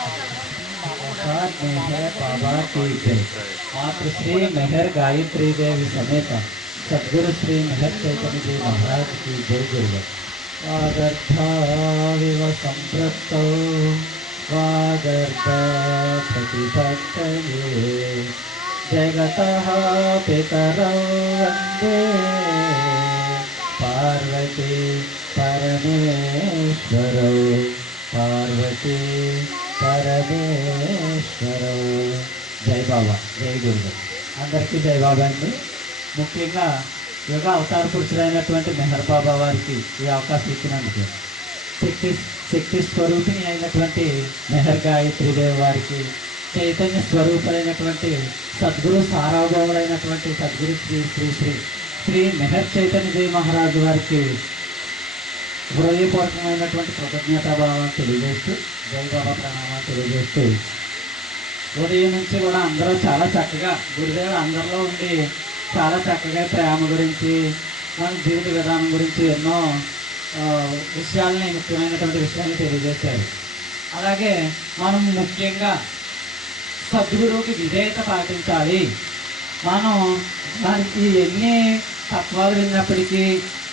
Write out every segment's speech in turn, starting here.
प्रसाद मेहर बाबा की जय। मातृश्री मेहर गायत्री देवी समेत सद्गुरु श्री मेहर चैतन्य जी महाराज की जय गुरु। वागर्भाविव संपृक्तौ वागर्भ प्रतिपत्तये जगतः पितरौ वन्दे पार्वती परमेश्वरौ पार्वती परमेश्वरौ। జై బాబా, జై గురువు. అందరికీ జై బాబా అండి. ముఖ్యంగా యుగ అవతార పురుషులైనటువంటి మెహర్ బాబా వారికి ఈ అవకాశం ఇచ్చినందుకు, శక్తి స్వరూపిణి అయినటువంటి మెహర్ గాయత్రీదేవి వారికి, చైతన్య స్వరూపులైనటువంటి సద్గురు సార్వభౌములైనటువంటి సద్గురు శ్రీ శ్రీ శ్రీ శ్రీ మెహర్ చైతన్యదేవి మహారాజు వారికి హృదయపూర్వకమైనటువంటి కృతజ్ఞతాభావాన్ని తెలియజేస్తూ, జై బాబా ప్రణామాలు తెలియజేస్తూ, ఉదయం నుంచి కూడా అందరూ చాలా చక్కగా గురుదేవుడు అందరిలో ఉండి చాలా చక్కగా ప్రేమ గురించి, మన జీవిత విధానం గురించి ఎన్నో విషయాలని, ముఖ్యమైనటువంటి విషయాన్ని తెలియజేశారు. అలాగే మనం ముఖ్యంగా సద్గురువుకి విధేయత పాటించాలి. మనం దానికి ఎన్ని తత్వాలు విన్నప్పటికీ,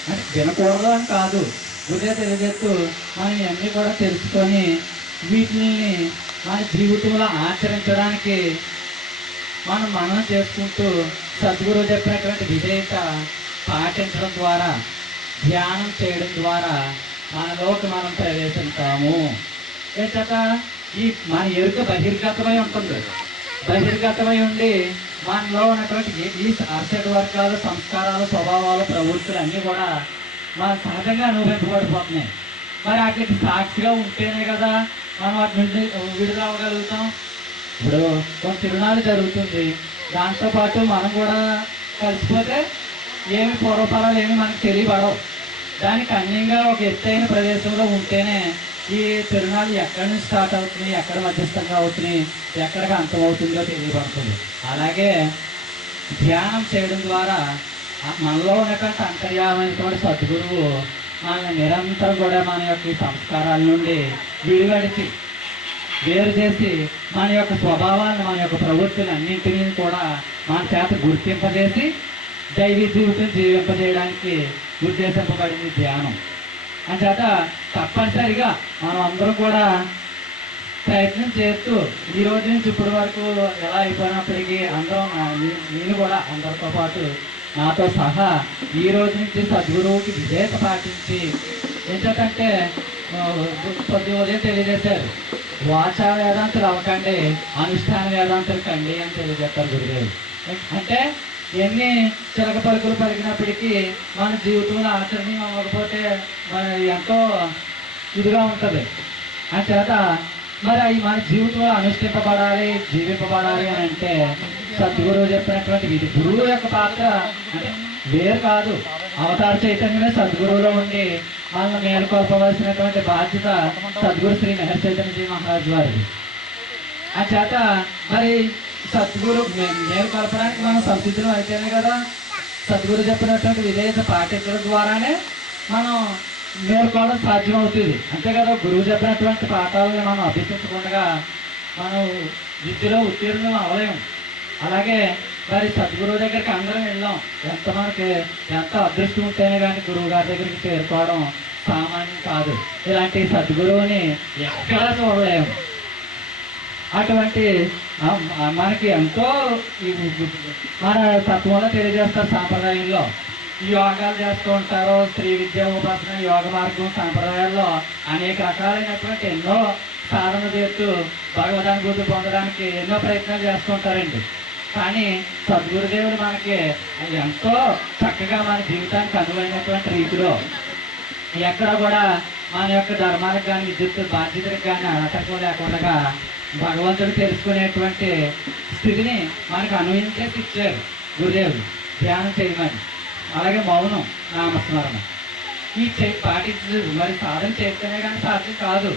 అంటే వినకూడదు అని కాదు, గురుదేవుడు తెలియజేస్తూ మనం ఇవన్నీ కూడా తెలుసుకొని వీటిని మన జీవితంలో ఆచరించడానికి మనం చేసుకుంటూ సద్గురువు చెప్పినటువంటి విధేయత పాటించడం ద్వారా, ధ్యానం చేయడం ద్వారా మనలోకి మనం ప్రవేశిస్తాము. చేత ఈ మన ఎరుక బహిర్గతమై ఉంటుంది. బహిర్గతమై ఉండి మనలో ఉన్నటువంటి ఈ అర్షడ్ వర్గాలు, సంస్కారాలు, స్వభావాలు, ప్రవృత్తులు అన్నీ కూడా మన సహజంగా అనుభవింపబడిపోతున్నాయి. మరి వాటికి సాక్షిగా ఉంటేనే కదా మనం వాటి నుండి విడుదలవ్వగలుగుతాం. ఇప్పుడు కొన్ని తిరునాళ్ళు జరుగుతుంది, దాంతోపాటు మనం కూడా కలిసిపోతే ఏమి పూర్వఫలాలు ఏమి మనకు తెలియబడవు. దానికి అన్యంగా ఒక ఎత్తైన ప్రదేశంలో ఉంటేనే ఈ తిరునాళ్ళు ఎక్కడి నుంచి స్టార్ట్ అవుతున్నాయి, ఎక్కడ మధ్యస్థంగా అవుతున్నాయి, ఎక్కడికి అంతమవుతుందో తెలియబడుతుంది. అలాగే ధ్యానం చేయడం ద్వారా మనలో ఉన్నటువంటి అంతర్యామైనటువంటి సద్గురువు మనల్ని నిరంతరం కూడా మన యొక్క ఈ సంస్కారాల నుండి విడివడిచి వేరు చేసి మన యొక్క స్వభావాలను, మన యొక్క ప్రవృత్తులు అన్నింటినీ కూడా మన చేత గుర్తింపజేసి దైవీ జీవితం జీవింపజేయడానికి ఉద్దేశింపబడింది ధ్యానం. అంచేత తప్పనిసరిగా మనం అందరం కూడా ప్రయత్నం చేస్తూ ఈ రోజు నుంచి ఇప్పటి వరకు ఎలా అయిపోయినప్పటికీ అందరం, నేను కూడా అందరితో పాటు నాతో సహా ఈ రోజు నుంచి సద్గురువుకి విధేయత పాటించి, ఏంటంటే కొద్ది ఉదయం తెలియజేశారు, వాచా వేదాంతులు అవ్వకండి, అనుష్ఠాన వేదాంతులు కండి అని తెలియజేస్తారు గురుదేవుడు. అంటే ఎన్ని చిలక పలుకులు పలికినప్పటికీ మన జీవితంలో ఆచరణ అవ్వకపోతే మన ఎంతో ఇదిగా ఉంటుంది. చేత మరి అవి మన జీవితంలో అనుష్ఠింపబడాలి, జీవింపబడాలి అని అంటే సద్గురువు చెప్పినటువంటి విధి, గురువు యొక్క పాత్ర అంటే వేరు కాదు. అవతార చైతన్యమే సద్గురువులో ఉండి మనల్ని మేలుకొల్పవలసినటువంటి బాధ్యత సద్గురు శ్రీ మెహర్ చైతన్యజీ మహారాజు వారిది. చేత మరి సద్గురు మేలుకొల్పడానికి మనం సంసిద్ధులు అయితేనే కదా సద్గురు చెప్పినటువంటి విధేయత పాటించడం ద్వారానే మనం మేలుకోవడం సాధ్యమవుతుంది. అంతే కదా, గురువు చెప్పినటువంటి పాఠాలను మనం అభ్యసించకుండా మనం విద్యలో ఉత్తీర్ణం అవ్వలేము. అలాగే మరి సద్గురువు దగ్గరికి అందరం వెళ్ళాం, మనకి ఎంతో అదృష్టం ఉంటేనే కానీ గురువు గారి దగ్గరికి చేరుకోవడం సామాన్యం కాదు. ఇలాంటి సద్గురువుని ఎక్కడా చూడలేము. అటువంటి మనకి ఎంతో మన తత్వంలో తెలియజేస్తారు. సాంప్రదాయంలో యోగాలు చేస్తూ ఉంటారు, స్త్రీ విద్య, ఉపాసన, యోగ మార్గం సాంప్రదాయాల్లో అనేక రకాలైనటువంటి ఎన్నో సాధన చేస్తూ భగవదానుభూతి పొందడానికి ఎన్నో ప్రయత్నాలు చేస్తూ ఉంటారండి. కానీ సద్గురుదేవుడు మనకి ఎంతో చక్కగా మన జీవితానికి అనువైనటువంటి రీతిలో ఎక్కడ కూడా మన యొక్క ధర్మాలకు కానీ, విద్యుత్ బాధ్యతలకు కానీ ఆటంకం లేకుండా భగవంతుడు తెలుసుకునేటువంటి స్థితిని మనకు అనుభవించేసి ఇచ్చారు గురుదేవుడు. ధ్యానం చేయమని, అలాగే మౌనం, నామస్మరణ ఈ పాటించు. మరి సాధన చేస్తేనే కానీ సాధ్యం కాదు.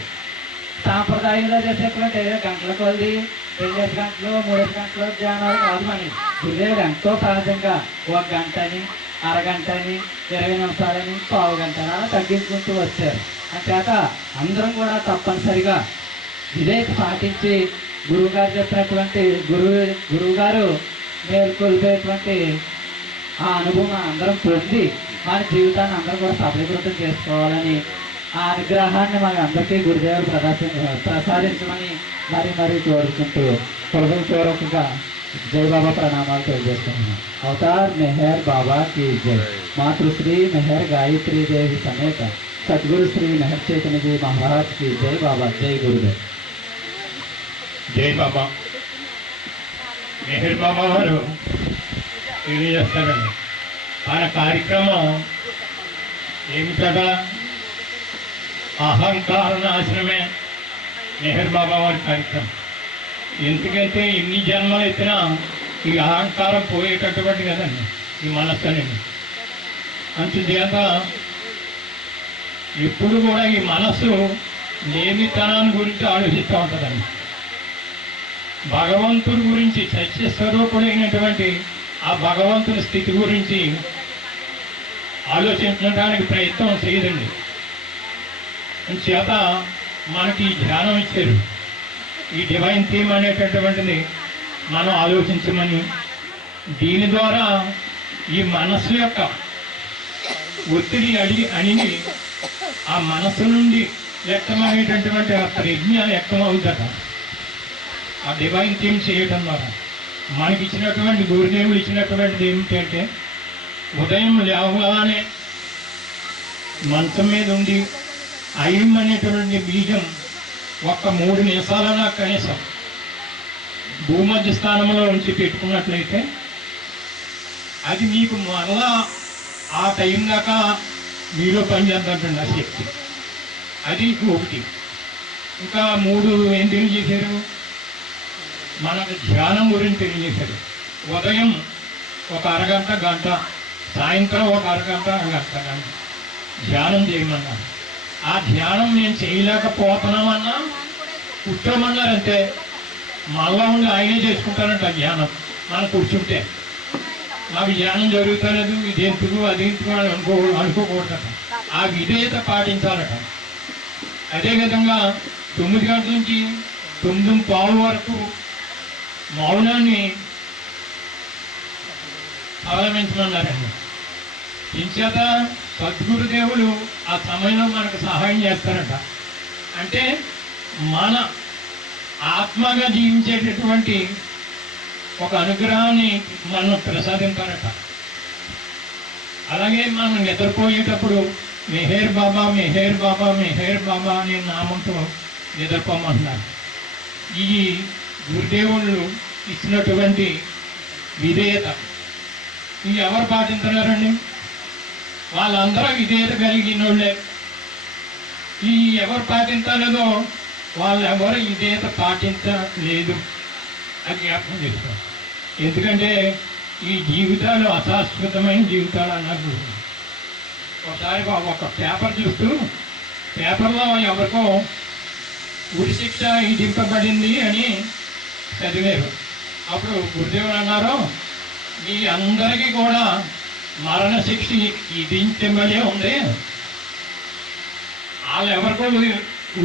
సాంప్రదాయంలో చేసేటువంటి గంటల కొద్ది 2 గంటలు 3 గంటలు ధ్యానాలు కాదు. మన గురుదేవుడు ఎంతో సహజంగా 1 గంట అని, అరగంట అని, 20 నిమిషాలని, పావు గంట అలా తగ్గించుకుంటూ వచ్చారు. అంచేత అందరం కూడా తప్పనిసరిగా విధేయత పాటించి గురువుగారు చెప్పినటువంటి గురువుగారు మేల్కొల్పేటువంటి ఆ అనుభవం అందరం పొంది మన జీవితాన్ని అందరం కూడా సఫలీకృతం చేసుకోవాలని ఆ అనుగ్రహాన్ని మన అందరికీ గురుదేవుడు ప్రసాదించమని మరీ కోరుకుంటూ హృదయపూర్వకంగా జై బాబా ప్రణామాలు తెలియజేస్తున్నాను. అవతార్ మెహర్ బాబా की जय. मातृश्री मेहर गायत्री देवी समेत सदगुरु श्री मेहर चैतन्य जी महाराज की जय. बाबा जय गुरुदेव. జై బాబా. మెహర్ బాబా వారు తెలియజేస్తారండి. మన కార్యక్రమం ఏమిటగా అహంకార నాశనమే మెహర్ బాబా వారి కార్యక్రమం. ఎందుకంటే ఎన్ని జన్మలు ఎత్తినా ఈ అహంకారం పోయేటటువంటి కదండి ఈ మనస్సు అనేది. అందుచేత ఎప్పుడు కూడా ఈ మనస్సు లేమితనాన్ని గురించి ఆలోచిస్తూ ఉంటుందండి. భగవంతుడి గురించి సత్యస్వరూపుడైనటువంటి ఆ భగవంతుని స్థితి గురించి ఆలోచించడానికి ప్రయత్నం చేయదండి. చేత మనకి ధ్యానం ఇచ్చారు. ఈ డివైన్ థీమ్ అనేటటువంటిది మనం ఆలోచించమని, దీని ద్వారా ఈ మనస్సు యొక్క ఒత్తిడి అణిగి ఆ మనస్సు నుండి వ్యక్తమయ్యేటటువంటి ఆ ప్రజ్ఞ వ్యక్తమవుతుందట ఆ డివైన్ థీమ్ చేయటం ద్వారా. మనకి ఇచ్చినటువంటి గురుదేవులు ఇచ్చినటువంటిది ఏమిటంటే ఉదయం లేవగానే మంచం మీద ఉండి ఐం అనేటువంటి బీజం ఒక్క 3 నిమిషాలన్నా కనీసం భూమధ్య స్థానంలో ఉంచి పెట్టుకున్నట్లయితే అది మీకు మరలా ఆ టైం దాకా మీలో పనిచేద్దంటండి ఆ శక్తి. అది ఒకటి. ఇంకా 3 ఏం తెలియజేశారు, మనకు ధ్యానం గురించి తెలియజేశారు. ఉదయం ఒక అరగంట గంట, సాయంత్రం ఒక అరగంట గంట ధ్యానం చేయమన్నారు. ఆ ధ్యానం నేను చేయలేకపోతున్నామన్నా కూర్చోమన్నారంటే మళ్ళా ఉండి ఆయనే చేసుకుంటారంట ధ్యానం. మనం కూర్చుంటే నాకు ధ్యానం జరుగుతలేదు, ఇది ఎందుకు అది ఎందుకు అని అనుకోకూడదట. ఆ విధేయత పాటించాలట. అదేవిధంగా 9 గంటల నుంచి 9:15 వరకు మౌనాన్ని అవలంబించమన్నారండి. ఇంచేత సద్గురుదేవులు ఆ సమయంలో మనకు సహాయం చేస్తారట. అంటే మన ఆత్మగా జీవించేటటువంటి ఒక అనుగ్రహాన్ని మనం ప్రసాదించారట. అలాగే మనం నిద్రపోయేటప్పుడు మెహర్ బాబా మెహర్ బాబా మెహర్ బాబా అనే నామంతో నిద్రపోమంటున్నారు. ఈ గురుదేవుళ్ళు ఇచ్చినటువంటి విధేయత ఇవి ఎవరు పాటించున్నారండి? వాళ్ళందరూ విధేయత కలిగిన వాళ్ళే. ఈ ఎవరు పాటించలేదో వాళ్ళెవరు విధేయత పాటించలేదు అది జ్ఞాపకం చేసుకోవాలి. ఎందుకంటే ఈ జీవితాలు అశాశ్వతమైన జీవితాలు అన్నారు. ఒకసారి ఒక పేపర్ చూస్తూ పేపర్లో ఎవరికో ఉరిశిక్ష విధింపబడింది అని చదివారు. అప్పుడు గురుదేవుడు అన్నారు, మీ అందరికీ కూడా మరణశిక్ష విధించబడే ఉంది. వాళ్ళు ఎవరికో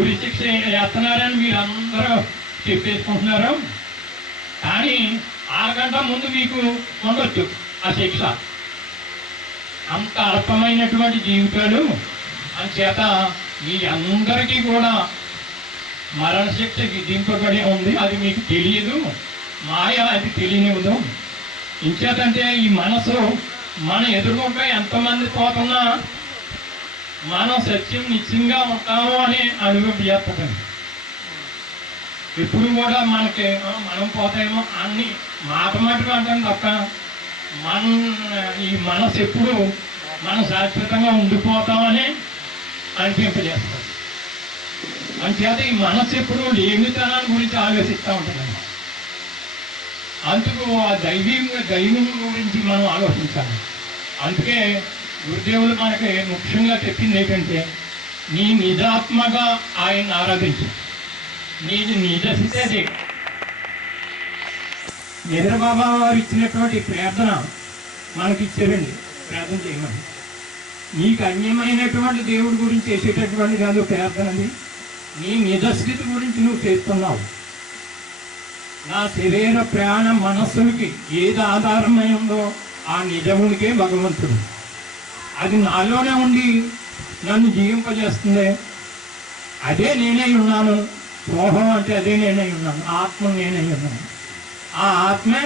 ఉరిశిక్ష వేస్తున్నారని మీరు అందరూ చెప్పేసుకుంటున్నారు. కానీ 6 గంటల ముందు మీకు ఉండొచ్చు ఆ శిక్ష. అంత అల్పమైనటువంటి జీవితాలు. అందుచేత మీ అందరికీ కూడా మరణశిక్ష విధింపబడి ఉంది. అది మీకు తెలియదు, మాయ అది తెలియనివ్వదు. ఇంచేతంటే ఈ మనసు మన ఎదురుగా ఎంతమంది పోతున్నా మనం సత్యం నిత్యంగా ఉంటాము అని అనుభవం చేస్తుంది. ఇప్పుడు కూడా మనకి మనం పోతామో అన్ని మాట మటుకు అంటాం తప్ప ఈ మనసు ఎప్పుడు మనం శాశ్వతంగా ఉండిపోతామని అనిపింపజేస్తాం. అందుచేత ఈ మనసు ఎప్పుడు లేమితనాన్ని గురించి ఆలోచిస్తూ ఉంటుందండి. అందుకు ఆ దైవం గురించి మనం ఆలోచించాలి. అందుకే గురుదేవులు మనకి ముఖ్యంగా చెప్పింది ఏంటంటే నీ నిజాత్మగా ఆయన ఆరాధించు. నీది నిజ స్థితి. మెహర్ బాబా వారు ఇచ్చినటువంటి ప్రార్థన మనకి ఇచ్చారండి. ప్రార్థన చేయమని నీకు అన్యమైనటువంటి దేవుడి గురించి చేసేటటువంటి కాదు ప్రార్థనది. నీ నిజస్థితి గురించి నువ్వు చేస్తున్నావు. నా శరీర ప్రాణ మనస్సులకి ఏది ఆధారమై ఉందో ఆ నిజమునికే భగవంతుడు. అది నాలోనే ఉండి నన్ను జీవింపజేస్తుంది. అదే నేనే ఉన్నాను. సోహం అంటే అదే నేనే ఉన్నాను. ఆత్మ నేనే ఉన్నాను. ఆ ఆత్మే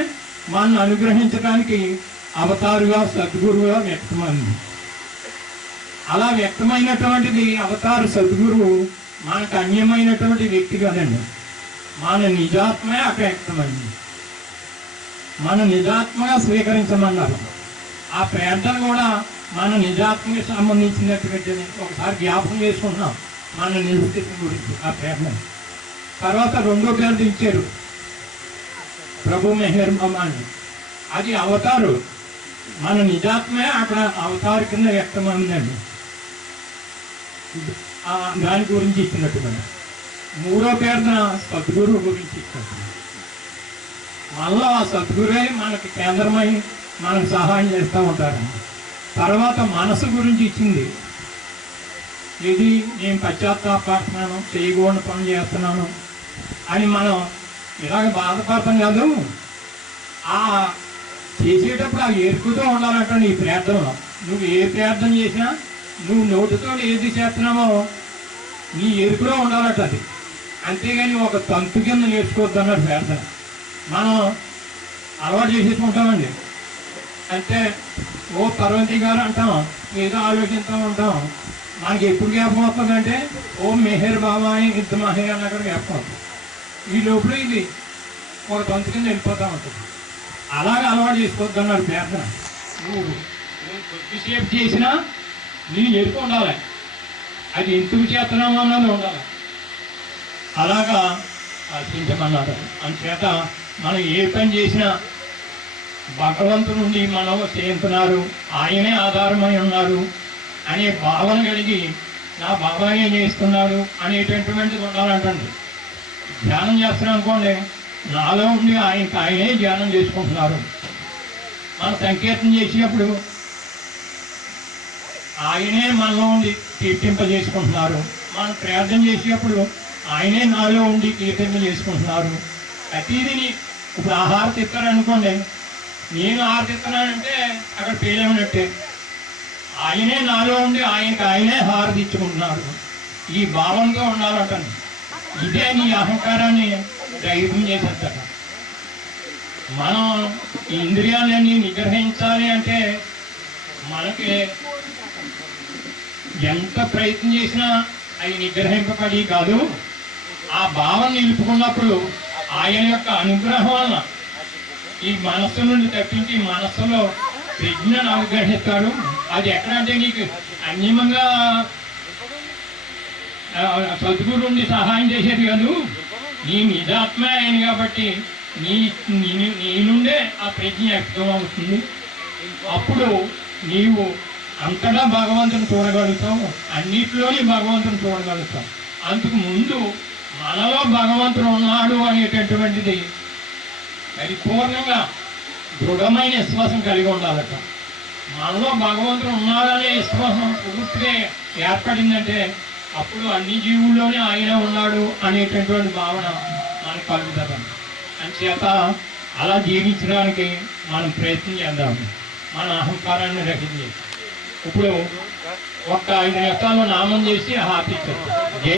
మనల్ని అనుగ్రహించడానికి అవతారుగా సద్గురువుగా వ్యక్తమైంది. అలా వ్యక్తమైనటువంటిది అవతార సద్గురువు మనకు అన్యమైనటువంటి వ్యక్తి కాదండి. మన నిజాత్మే అక్కడ వ్యక్తమైంది. మన నిజాత్మగా స్వీకరించమన్నారు. ఆ ప్రార్థన కూడా మన నిజాత్మకి సంబంధించినటువంటి ఒకసారి జ్ఞాపకం చేసుకున్నాం మన నిజస్థితి గురించి. ఆ ప్రార్థన తర్వాత రెండో ప్రార్థన ఇచ్చారు, ప్రభు మెహర్ మమాని. అది అవతారు. మన నిజాత్మే అక్కడ అవతారు కింద వ్యక్తమైందండి. దాని గురించి ఇచ్చినట్టుగా మూడో ప్రార్థన సద్గురువు గురించి ఇచ్చినట్టు. మళ్ళీ ఆ సద్గురువే మనకి కేంద్రమై మనకు సహాయం చేస్తూ ఉంటారండి. తర్వాత మనసు గురించి ఇచ్చింది. ఇది నేను పశ్చాత్తాపడుతున్నాను, చేయకూడని పని చేస్తున్నాను అని మనం ఇలాగ బాధపడతాం కాదు. ఆ చేసేటప్పుడు అవి ఎరుకుతూ ఉండాలంటే ఈ ప్రార్థనలో నువ్వు ఏ ప్రార్థన చేసినా నువ్వు నోటితో ఏది చేస్తున్నావో నీ ఎరుకులో ఉండాలట అది. అంతేగాని ఒక తంతు కింద నేర్చుకోవద్దు అన్నాడు ప్రార్థన. మనం అలవాటు చేసేసుకుంటామండి. అంటే ఓ పర్వతి గారు అంటాం, ఏదో ఆలోచిస్తూ ఉంటాం. మనకి ఎప్పుడు జ్ఞాపకం వస్తుందంటే ఓ మెహర్ బాబాయ్ ఇంత మహే అన్నక్కడ జ్ఞాపకం వస్తుంది. ఈ లోపల ఇది ఒక తంతు కింద వెళ్ళిపోతూ ఉంటుంది. అలాగే అలవాటు చేసుకోవద్దు అన్నాడు ప్రార్థన. నువ్వు కొద్దిసేపు చేసినా నీ ఎరుపు ఉండాలి, అది ఎందుకు చేస్తున్నాము అన్నది ఉండాలి. అలాగా ఆశించమన్నారు. అందుచేత మనం ఏ పని చేసినా భగవంతుడి నుండి మనం చేస్తున్నారు, ఆయనే ఆధారమై ఉన్నారు అనే భావన కలిగి నా బాబాయే చేస్తున్నాడు అనేటటువంటిది ఉండాలంటండి. ధ్యానం చేస్తున్నాం అనుకోండి, నాలో ఉండి ఆయనే ధ్యానం చేసుకుంటున్నారు. మనం సంకీర్తన చేసేటప్పుడు ఆయనే మనలో ఉండి కీర్తింపజేసుకుంటున్నారు. మనం ప్రార్థన చేసేటప్పుడు ఆయనే నాలో ఉండి కీర్తింపజేసుకుంటున్నారు. ప్రతిదీని ఇప్పుడు ఆహారం తిప్పారనుకోండి, నేను ఆహారం తిప్పుతున్నానంటే అక్కడ పేలేమన్నట్టే. ఆయనే నాలో ఉండి ఆయనే హారతి ఇచ్చుకుంటున్నారు. ఈ భావంతో ఉండాలంటాను. ఇదే నీ అహంకారాన్ని ధైర్యం చేసేస్తాక. మనం ఈ ఇంద్రియాలన్నీ నిగ్రహించాలి అంటే మనకి ఎంత ప్రయత్నం చేసినా అవి నిగ్రహింపబడి కాదు. ఆ భావం నిలుపుకున్నప్పుడు ఆయన యొక్క అనుగ్రహం వలన ఈ మనస్సు నుండి తప్పించి మనస్సులో ప్రజ్ఞను అనుగ్రహిస్తాడు. అది ఎక్కడంటే నీకు అన్యమంగా సద్గురు నుండి సహాయం చేసేది కాదు, నీ నిజాత్మే ఆయన కాబట్టి నీ నుండే ఆ ప్రజ్ఞ వ్యక్తం అవుతుంది. అప్పుడు నీవు అంతటా భగవంతుని చూడగలుగుతావు, అన్నిటిలోని భగవంతుని చూడగలుగుతావు. అందుకు ముందు మనలో భగవంతుడు ఉన్నాడు అనేటటువంటిది పరిపూర్ణంగా దృఢమైన విశ్వాసం కలిగి ఉండాలట. మనలో భగవంతుడు ఉన్నాడనే విశ్వాసం పూర్తిగా ఏర్పడిందంటే అప్పుడు అన్ని జీవుల్లోనే ఆయన ఉన్నాడు అనేటటువంటి భావన మనకు కలుగుతుంది. అంచేత అలా జీవించడానికి మనం ప్రయత్నం చేద్దాము. మన అహంకారాన్ని రహించి ఇప్పుడు ఒక 5 నిమిషాలు నామం చేసి హాపిస్తారు.